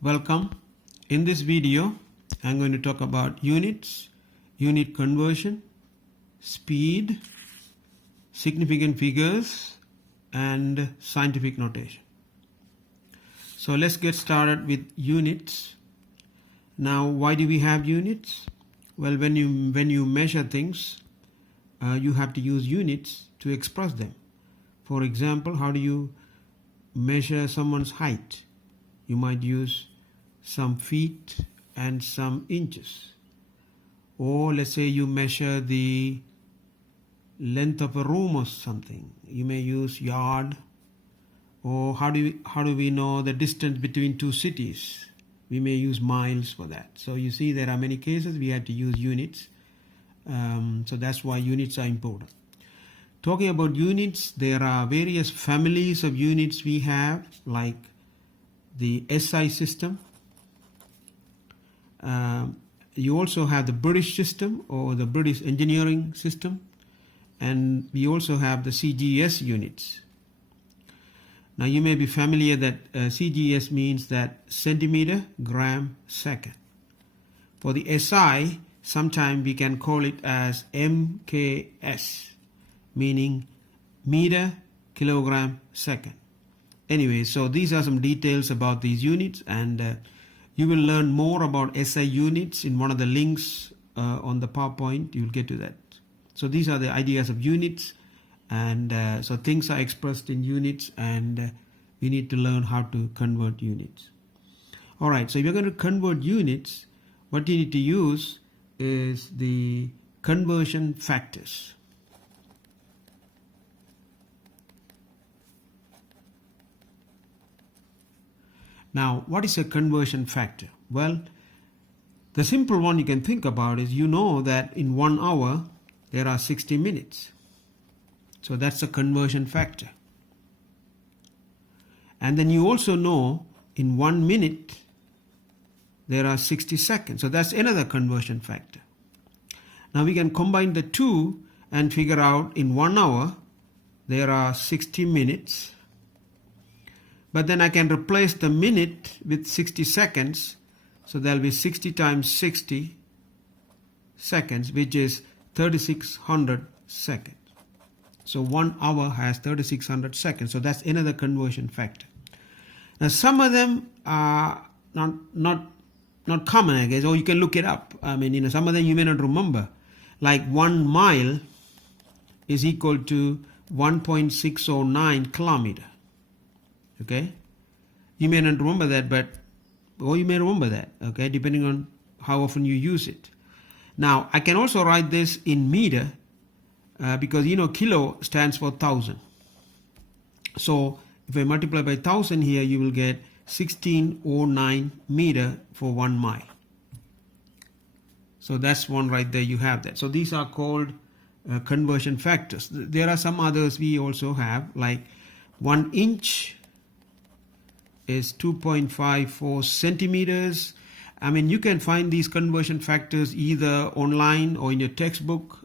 Welcome. In this video, I'm going to talk about units, unit conversion, speed, significant figures, and scientific notation. So let's get started with units. Now, why do we have units? Well, when you measure things, you have to use units to express them. For example, how do you measure someone's height? You might use some feet and some inches. Or let's say you measure the length of a room or something. You may use yard. Or how do we know the distance between two cities? We may use miles for that. So you see there are many cases we have to use units. So that's why units are important. Talking about units, there are various families of units we have, like the SI system. You also have the British system or the British engineering system, and we also have the CGS units. Now you may be familiar that CGS means that centimeter, gram, second. For the SI, sometimes we can call it as MKS, meaning meter, kilogram, second. Anyway, so these are some details about these units, and you will learn more about SI units in one of the links on the PowerPoint. You'll get to that. So these are the ideas of units, and so things are expressed in units, and we need to learn how to convert units. All right, so if you're going to convert units, what you need to use is the conversion factors. Now, what is a conversion factor? Well, the simple one you can think about is, you know that in 1 hour there are 60 minutes. So that's a conversion factor. And then you also know in 1 minute there are 60 seconds. So that's another conversion factor. Now we can combine the two and figure out in 1 hour there are 60 minutes. But then I can replace the minute with 60 seconds. So there'll be 60 times 60 seconds, which is 3600 seconds. So 1 hour has 3600 seconds. So that's another conversion factor. Now some of them are not common, I guess, or you can look it up. I mean, some of them you may not remember. Like 1 mile is equal to 1.609 kilometer. Okay, you may not remember that, or you may remember that, okay, depending on how often you use it. Now, I can also write this in meter because, kilo stands for 1,000. So, if I multiply by 1,000 here, you will get 1609 meter for 1 mile. So, that's one right there, you have that. So, these are called conversion factors. There are some others we also have, like 1 inch is 2.54 centimeters. I mean, you can find these conversion factors either online or in your textbook.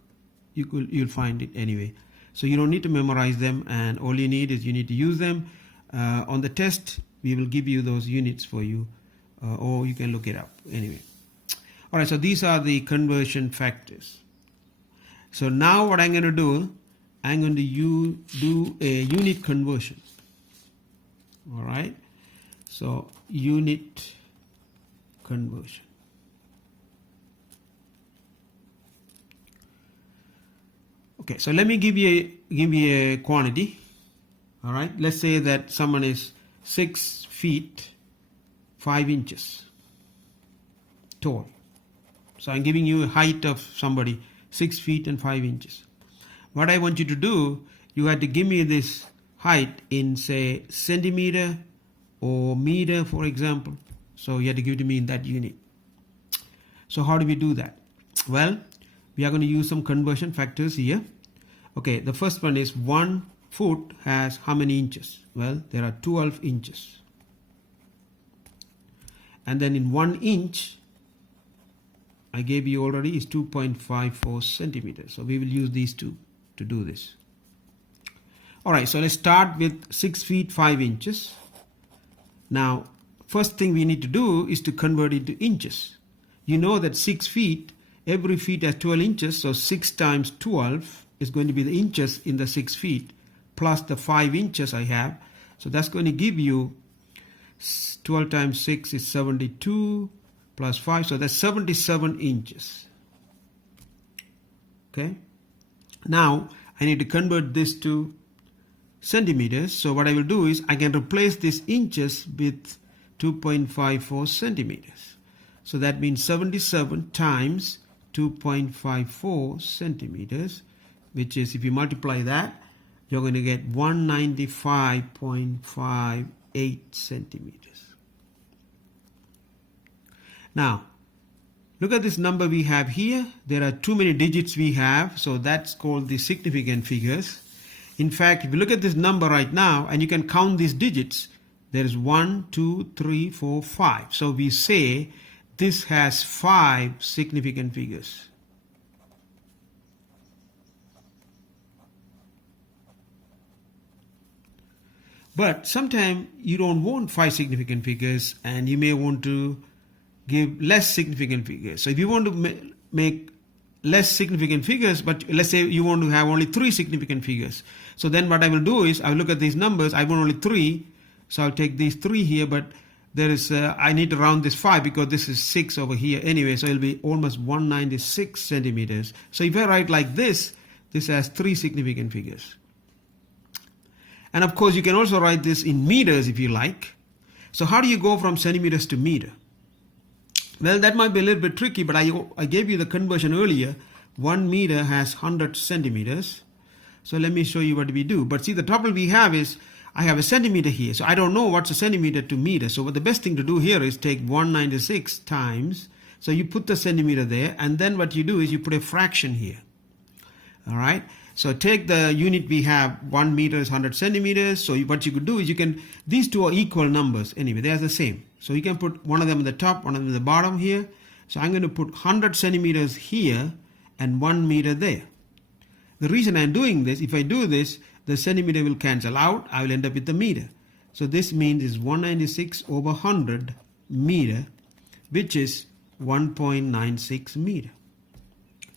You'll find it anyway. So you don't need to memorize them, and all you need is you need to use them. On the test, we will give you those units for you, or you can look it up anyway. All right, so these are the conversion factors. So now what I'm going to do, I'm going to do a unit conversion. All right. So unit conversion. Okay, so let me give you a quantity. All right, let's say that someone is 6 feet 5 inches tall. So I'm giving you a height of somebody 6 feet and 5 inches. What I want you to do, you have to give me this height in, say, centimeter or meter, for example. So you have to give it to me in that unit. So how do we do that? Well, we are going to use some conversion factors here. Okay, the first one is 1 foot has how many inches? Well, there are 12 inches. And then in 1 inch, I gave you already, is 2.54 centimeters. So we will use these two to do this. All right, so let's start with 6 feet 5 inches. Now first thing we need to do is to convert it to inches. You know that 6 feet, every feet has 12 inches, so 6 times 12 is going to be the inches in the 6 feet, plus the 5 inches I have. So that's going to give you 12 times 6 is 72, plus 5, so that's 77 inches. Okay. Now, I need to convert this to centimeters. So what I will do is I can replace this inches with 2.54 centimeters. So that means 77 times 2.54 centimeters, which is, if you multiply that, you're going to get 195.58 centimeters. Now, look at this number we have here. There are too many digits we have, so that's called the significant figures. In fact, if you look at this number right now and you can count these digits, there is 1, 2, 3, 4, 5. So we say this has 5 significant figures. But sometimes you don't want 5 significant figures and you may want to give less significant figures. So if you want to make less significant figures, but let's say you want to have only 3 significant figures. So then what I will do is I will look at these numbers. I want only 3. So I'll take these 3 here, but there is I need to round this 5 because this is 6 over here anyway. So it'll be almost 196 centimeters. So if I write like this has 3 significant figures. And of course you can also write this in meters if you like. So how do you go from centimeters to meter? Well, that might be a little bit tricky, but I gave you the conversion earlier. 1 meter has 100 centimeters. So let me show you what we do. But see, the trouble we have is I have a centimeter here. So I don't know what's a centimeter to meter. So what the best thing to do here is take 196 times. So you put the centimeter there. And then what you do is you put a fraction here. All right. So take the unit we have, 1 meter is 100 centimeters. So what you could do is these two are equal numbers anyway, they are the same. So you can put one of them at the top, one of them at the bottom here. So I'm going to put 100 centimeters here and 1 meter there. The reason I'm doing this, if I do this, the centimeter will cancel out, I will end up with the meter. So this means is 196 over 100 meter, which is 1.96 meter.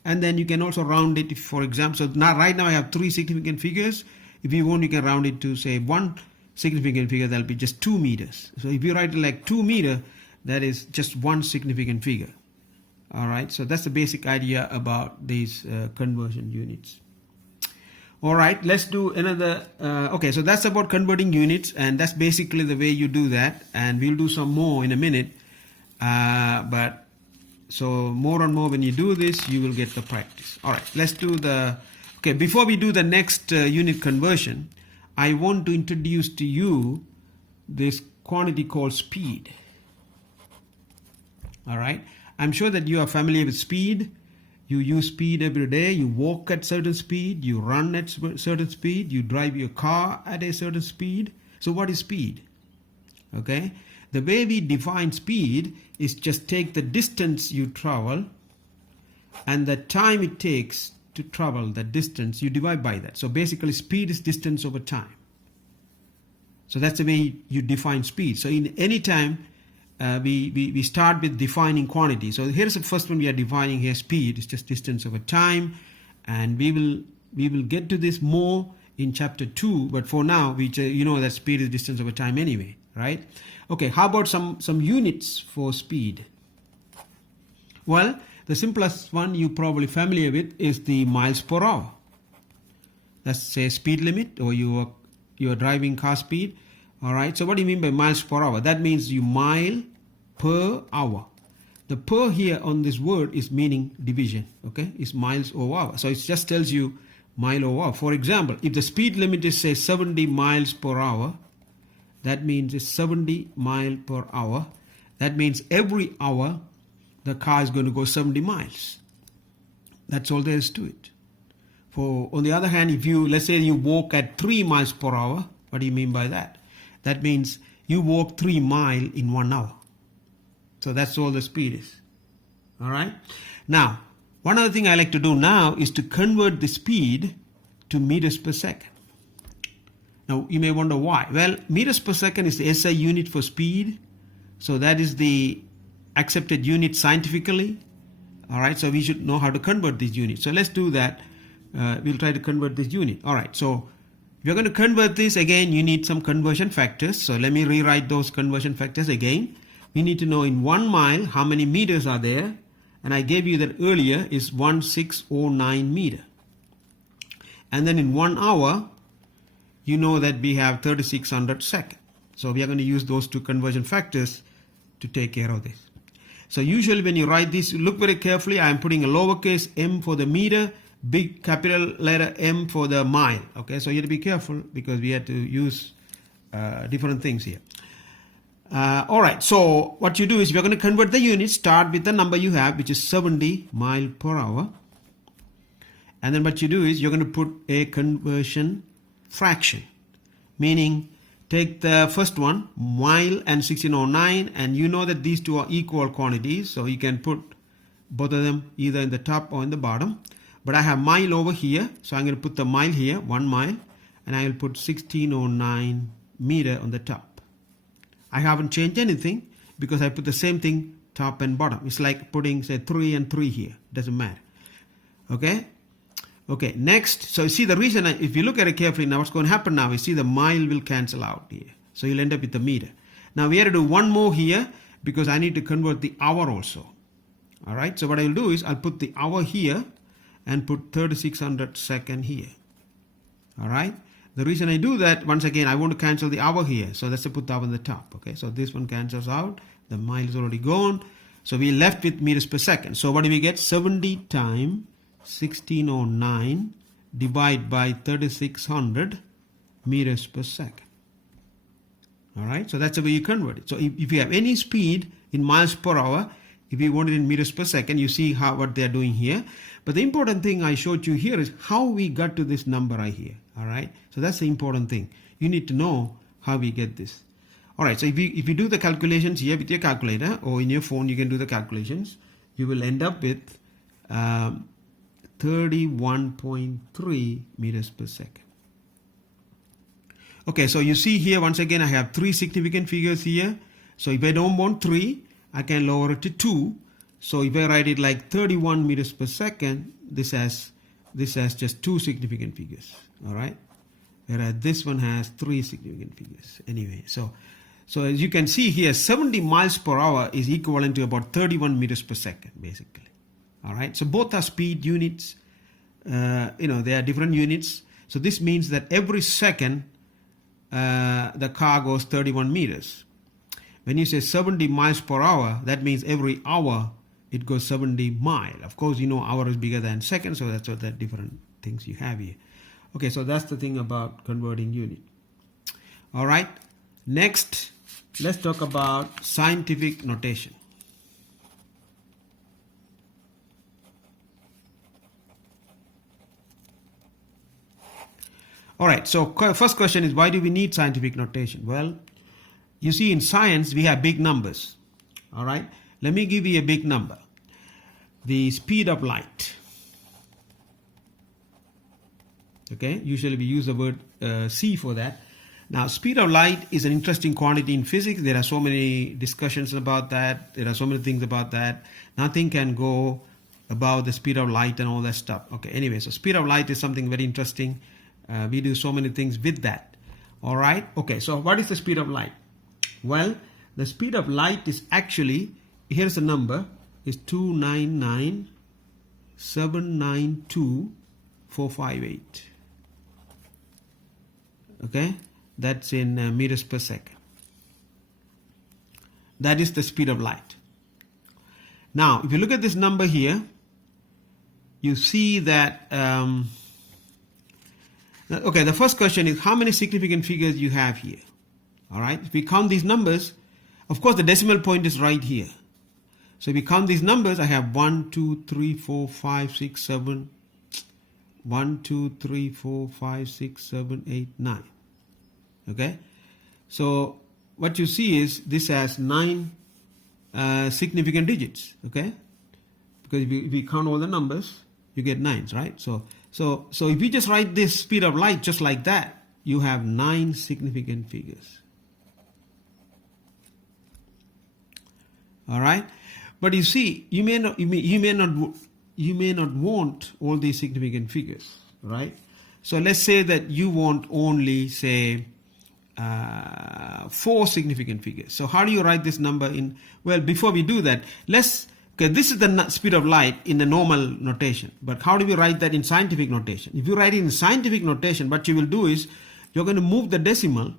And then you can also round it, for example. So now, right now I have 3 significant figures. If you want, you can round it to say 1 significant figure, that'll be just 2 meters. So if you write it like 2 meter, that is just 1 significant figure. All right, so that's the basic idea about these conversion units. All right, let's do another. Okay, so that's about converting units, and that's basically the way you do that. And we'll do some more in a minute. So more and more when you do this, you will get the practice. All right, let's do okay, before we do the next unit conversion, I want to introduce to you this quantity called speed. All right, I'm sure that you are familiar with speed. You use speed every day. You walk at certain speed, you run at certain speed, you drive your car at a certain speed. So what is speed? Okay, the way we define speed is just take the distance you travel and the time it takes to travel that distance, you divide by that. So basically speed is distance over time. So that's the way you define speed. So in any time we start with defining quantity. So here's the first one we are defining here. Speed is just distance over time, and we will get to this more in chapter 2, but for now you know that speed is distance over time anyway, right? Okay, how about some units for speed? Well, the simplest one you're probably familiar with is the miles per hour. Let's say speed limit, or your driving car speed. All right, so what do you mean by miles per hour? That means you mile per hour. The per here on this word is meaning division, okay? It's miles over hour. So it just tells you mile over hour. For example, if the speed limit is say 70 miles per hour, that means it's 70 miles per hour. That means every hour the car is going to go 70 miles. That's all there is to it. On the other hand, let's say you walk at 3 miles per hour, what do you mean by that? That means you walk 3 miles in 1 hour. So that's all the speed is. All right. Now, one other thing I like to do now is to convert the speed to meters per second. Now, you may wonder why. Well, meters per second is the SI unit for speed. So that is the accepted unit scientifically. All right, so we should know how to convert these units. So let's do that. We'll try to convert this unit. All right, so if you're going to convert this, again, you need some conversion factors. So let me rewrite those conversion factors again. We need to know in 1 mile how many meters are there. And I gave you that earlier is 1609 meter. And then in 1 hour, you know that we have 3600 seconds. So we are going to use those two conversion factors to take care of this. So usually when you write this, look very carefully. I am putting a lowercase m for the meter, big capital letter M for the mile. Okay, so you have to be careful because we have to use different things here. All right, so what you do is we're going to convert the units. Start with the number you have, which is 70 mile per hour. And then what you do is you're going to put a conversion fraction, meaning take the first one, mile and 1609, and you know that these two are equal quantities, so you can put both of them either in the top or in the bottom. But I have mile over here, so I'm going to put the mile here, 1 mile, and I will put 1609 meter on the top. I haven't changed anything because I put the same thing top and bottom. It's like putting, say, 3 and 3 here. Doesn't matter. Okay? Okay, next. So you see the reason, if you look at it carefully now, what's going to happen now is see the mile will cancel out here. So you'll end up with the meter. Now we have to do one more here because I need to convert the hour also. All right, so what I'll do is I'll put the hour here and put 3600 second here. All right. The reason I do that, once again, I want to cancel the hour here. So let's put the hour on the top. Okay, so this one cancels out. The mile is already gone. So we left with meters per second. So what do we get? 70 times 1609 divided by 3600 meters per second. All right, so that's the way you convert it. So if you have any speed in miles per hour, if you want it in meters per second, you see what they're doing here. But the important thing I showed you here is how we got to this number right here. All right, so that's the important thing. You need to know how we get this. All right, so if you do the calculations here with your calculator or in your phone, you can do the calculations. You will end up with 31.3 meters per second. Okay, so you see here, once again, I have 3 significant figures here. So if I don't want 3, I can lower it to 2. So if I write it like 31 meters per second, this has just 2 significant figures. All right, whereas this one has 3 significant figures. Anyway, so as you can see here, 70 miles per hour is equivalent to about 31 meters per second, basically. All right, so both are speed units. They are different units. So this means that every second the car goes 31 meters. When you say 70 miles per hour, that means every hour it goes 70 miles. Of course, you know hour is bigger than second, so that's what the different things you have here. Okay, so that's the thing about converting unit. All right, next, let's talk about scientific notation. All right, so first question is, why do we need scientific notation? Well, you see in science, we have big numbers. All right, let me give you a big number. The speed of light. Okay, usually we use the word c for that. Now, speed of light is an interesting quantity in physics. There are so many discussions about that. There are so many things about that. Nothing can go above the speed of light and all that stuff. Okay, anyway, so speed of light is something very interesting. We do so many things with that. All right. Okay. So what is the speed of light? Well, the speed of light is actually, here's the number, is 299,792,458. Okay. That's in meters per second. That is the speed of light. Now, if you look at this number here, you see that okay, the first question is how many significant figures you have here. All right, if we count these numbers, of course the decimal point is right here. So if we count these numbers, I have 1, 2, 3, 4, 5, 6, 7. 1, 2, 3, 4, 5, 6, 7, 8, 9. Okay, so what you see is this has 9 significant digits. Okay, because if we count all the numbers, you get 9s, right? So if you just write this speed of light just like that, you have 9 significant figures. All right, but you see, you may not want all these significant figures, right? So let's say that you want only, say, 4 significant figures. So how do you write this number in? Well, before we do that, okay, this is the speed of light in the normal notation. But how do we write that in scientific notation? If you write it in scientific notation, what you will do is you're going to move the decimal,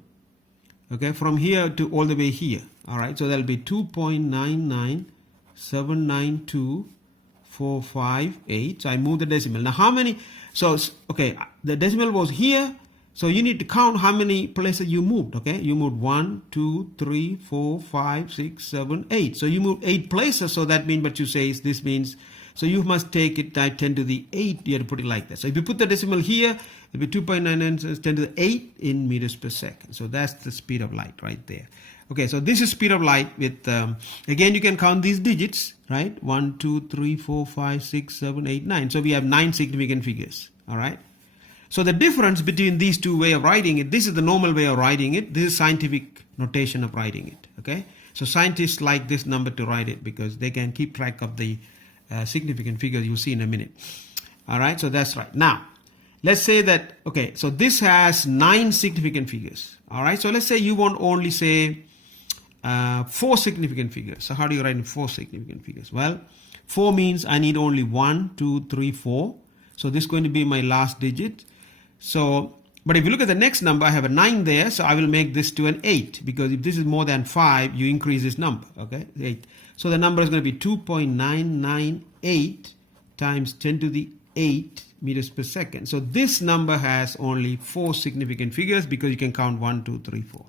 okay, from here to all the way here. All right, so that'll be 2.99792.458. So I move the decimal. Now how many? So okay, the decimal was here. So you need to count how many places you moved. Okay, you moved 1, 2, 3, 4, 5, 6, 7, 8. So you moved 8 places. So that means what you say is this means. So you must take it type 10 to the 8. You have to put it like that. So if you put the decimal here, it'll be 2.99 10 to the 8 in meters per second. So that's the speed of light right there. Okay, so this is speed of light with, again, you can count these digits, right? 1, 2, 3, 4, 5, 6, 7, 8, 9. So we have 9 significant figures, all right? So the difference between these two ways of writing it, this is the normal way of writing it. This is scientific notation of writing it, okay? So scientists like this number to write it because they can keep track of the significant figures you'll see in a minute. All right, so that's right. Now, let's say that, okay, so this has 9 significant figures. All right, so let's say you want only, say, 4 significant figures. So how do you write in 4 significant figures? Well, 4 means I need only 1, 2, 3, 4. So this is going to be my last digit. So, but if you look at the next number, I have a 9 there, so I will make this to an 8, because if this is more than 5, you increase this number, okay, 8. So the number is going to be 2.998 times 10 to the 8 meters per second. So this number has only 4 significant figures because you can count 1, 2, 3, 4.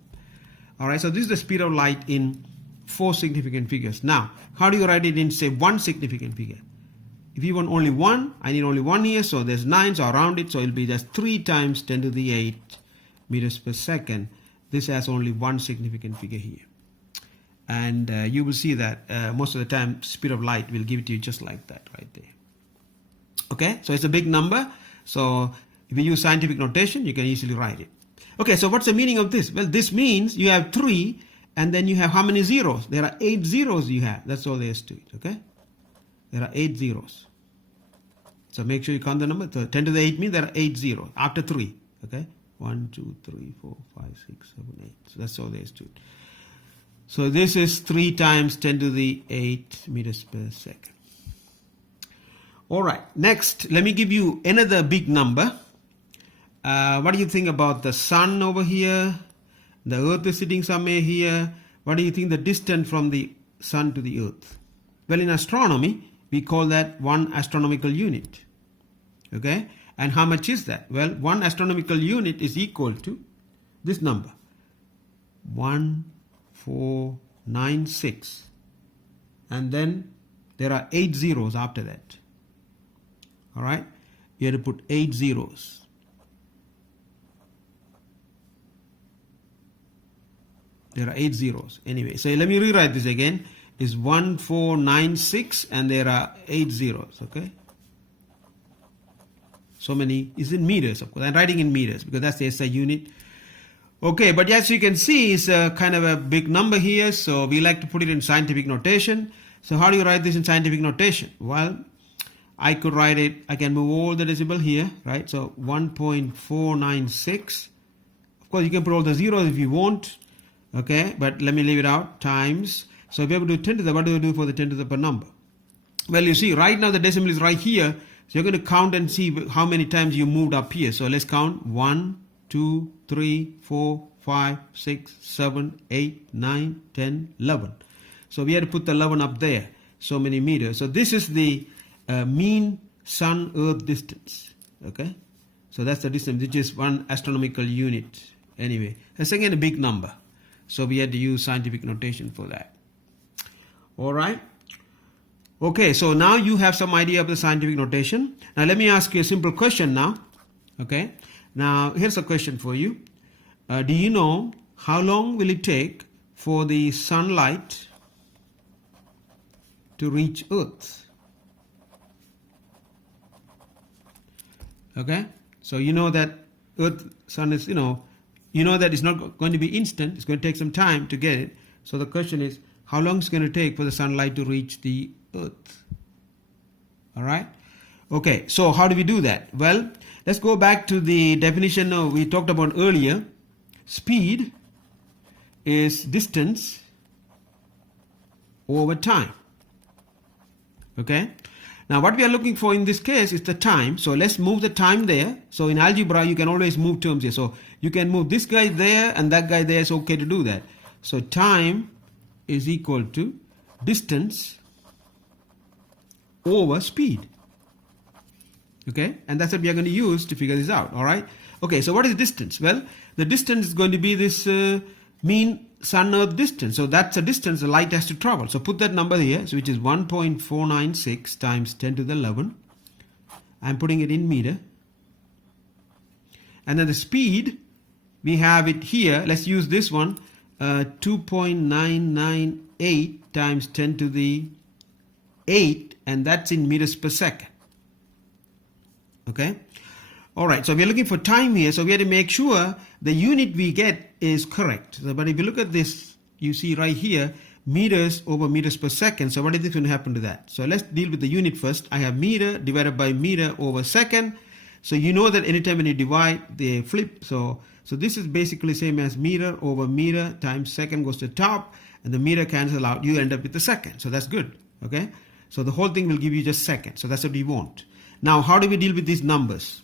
All right, so this is the speed of light in 4 significant figures. Now, how do you write it in, say, 1 significant figure? If you want only 1, I need only 1 here, so there's 9, so I'll round it, so it'll be just 3 times 10 to the 8 meters per second. This has only 1 significant figure here. And you will see that most of the time, speed of light will give it to you just like that right there. Okay, so it's a big number. So if you use scientific notation, you can easily write it. Okay, so what's the meaning of this? Well, this means you have 3, and then you have how many zeros? There are 8 zeros you have. That's all there is to it, okay? There are 8 zeros. So make sure you count the number. So 10 to the 8 means there are 8 zeros after 3, okay? 1, 2, 3, 4, 5, 6, 7, 8. So that's all there is to it. So this is 3 times 10 to the 8 meters per second. All right, next, let me give you another big number. What do you think about the sun over here? The earth is sitting somewhere here. What do you think the distance from the sun to the earth? Well, in astronomy, we call that 1 astronomical unit. Okay, and how much is that? Well, 1 astronomical unit is equal to this number, 1496. And then there are 8 zeros after that. All right, you have to put 8 zeros. There are 8 zeros. Anyway, so let me rewrite this again. It's 1496 and there are 8 zeros, okay? So many, is in meters, of course. I'm writing in meters because that's the SI unit. Okay, but as you can see, it's a kind of a big number here, so we like to put it in scientific notation. So how do you write this in scientific notation? Well, I could write it, I can move all the decimal here, right? So 1.496. Of course, you can put all the zeros if you want, okay? But let me leave it out, times. So if you have to do 10 to the, what do you do for the 10 to the power number? Well, you see, right now the decimal is right here. So you're going to count and see how many times you moved up here. So let's count 1, 2, 3, 4, 5, 6, 7, 8, 9, 10, 11. So we had to put the 11 up there, so many meters. So this is the mean sun-earth distance, okay? So that's the distance, which is 1 astronomical unit. Anyway, that's again a big number. So we had to use scientific notation for that. All right. Okay, so now you have some idea of the scientific notation. Now let me ask you a simple question now. Okay. Now here's a question for you. Do you know how long will it take for the sunlight to reach Earth? Okay. So you know that Earth, sun is, you know that it's not going to be instant. It's going to take some time to get it. So the question is, how long it's going to take for the sunlight to reach the earth. All right. Okay, so how do we do that? Well, let's go back to the definition we talked about earlier. Speed is distance over time. Okay. Now what we are looking for in this case is the time. So let's move the time there. So in algebra you can always move terms here. So you can move this guy there and that guy there. It's okay to do that. So time is equal to distance over speed. Okay, and that's what we are going to use to figure this out. All right. Okay, so what is distance? Well, the distance is going to be this mean sun-earth distance. So that's a distance the light has to travel. So put that number here, so which is 1.496 times 10 to the 11. I'm putting it in meter. And then the speed, we have it here. Let's use this one, 2.998 times 10 to the 8, and that's in meters per second. Okay. All right, so we're looking for time here, so we have to make sure the unit we get is correct. So, but if you look at this, you see right here, meters over meters per second. So what is going to happen to that? So let's deal with the unit first. I have meter divided by meter over second. So you know that anytime when you divide, they flip. So this is basically same as meter over meter times second goes to the top, and the meter cancel out. You end up with the second. So that's good. Okay. So the whole thing will give you just second. So that's what we want. Now, how do we deal with these numbers?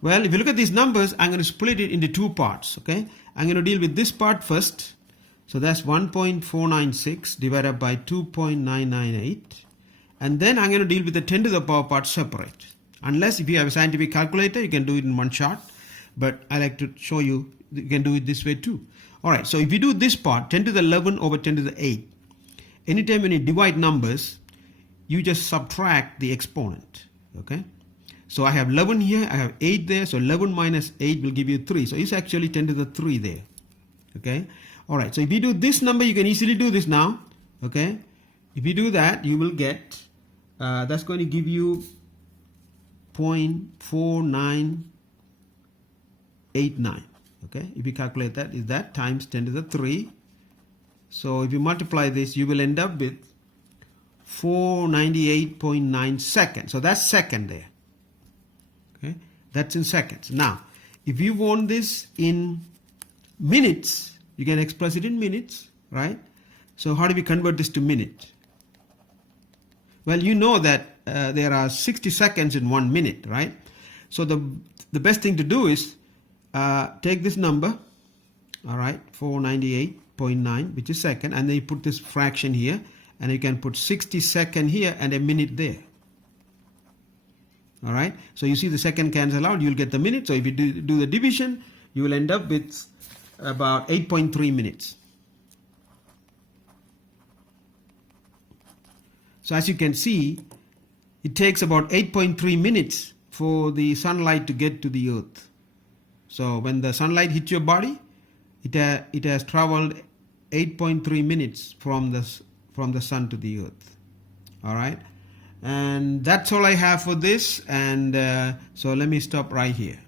Well, if you look at these numbers, I'm going to split it into two parts, okay? I'm going to deal with this part first. So that's 1.496 divided by 2.998. And then I'm going to deal with the 10 to the power part separate. Unless if you have a scientific calculator, you can do it in one shot. But I like to show you, you can do it this way too. All right, so if you do this part, 10 to the 11 over 10 to the 8, anytime when you divide numbers, you just subtract the exponent, okay? So I have 11 here, I have 8 there, so 11 minus 8 will give you 3. So it's actually 10 to the 3 there, okay? All right, so if you do this number, you can easily do this now, okay? If you do that, you will get, that's going to give you 0.4989, okay? If you calculate that, is that times 10 to the 3. So if you multiply this, you will end up with 498.9 seconds. So that's second there. Okay, that's in seconds. Now, if you want this in minutes, you can express it in minutes, right? So how do we convert this to minute? Well, you know that there are 60 seconds in 1 minute, right? So the best thing to do is take this number, all right, 498.9, which is second, and then you put this fraction here, and you can put 60 second here and a minute there. All right, so you see the second cancel out, you'll get the minute. So if you do the division, you will end up with about 8.3 minutes. So as you can see, it takes about 8.3 minutes for the sunlight to get to the earth. So when the sunlight hits your body, it has traveled 8.3 minutes from the sun to the earth. All right. And that's all I have for this, and so let me stop right here.